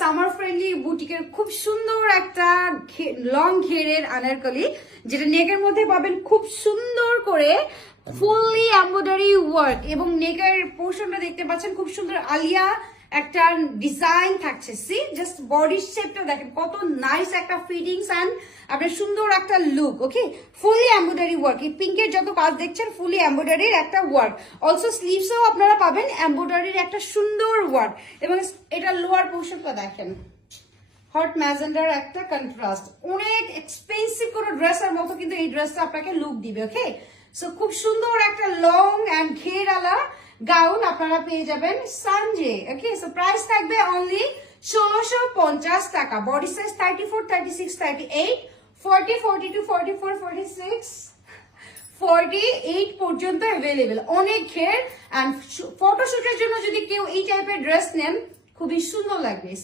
Summer friendly বুটিকের খুব সুন্দর একটা লং ঘেরের আনারকলি, যেটা নেকের মধ্যে পাবেন খুব সুন্দর করে ফুললি এমব্রয়ডারি ওয়ার্ক, এবং নেকের পোর্শনটা দেখতে পাচ্ছেন খুব সুন্দর আলিয়া একটা ডিজাইন থাকছে। সি জাস্ট বডি শেপটা দেখেন কত নাইস একটা ফিটিংস অ্যান্ড আপনার সুন্দর একটা লুক। ওকে, ফুলি এমব্রয়ডারি ওয়ার্ক, এই পিঙ্কের যত কাজ দেখছেন ফুলি এমব্রয়ডারির একটা ওয়ার্ক। অলসো স্লিভসও আপনারা পাবেন এমব্রয়ডারির একটা সুন্দর ওয়ার্ক, এবং এটা লোয়ার পোর্শনটা দেখেন হট ম্যাজেন্ডার একটা কন্ট্রাস্ট। অনেক এক্সপেন্সিভ কোনো ড্রেসের মতো কিন্তু এই ড্রেসটা আপনাকে লুক দিবে। ওকে, সো খুব সুন্দর একটা লং অ্যান্ড ঘেরালা গাউন আপনারা পেয়ে যাবেন সানজে। ওকে, সো প্রাইস থাকবে অনলি 1650 টাকা। বডি সাইজ 34, 36, 38, 40, 42, 44, 46, 48 পর্যন্ত অ্যাভেলেবেল। অনেক ঘের, অ্যান্ড ফটোশুটের জন্য যদি কেউ এই টাইপের ড্রেস নেন খুবই সুন্দর লাগবে।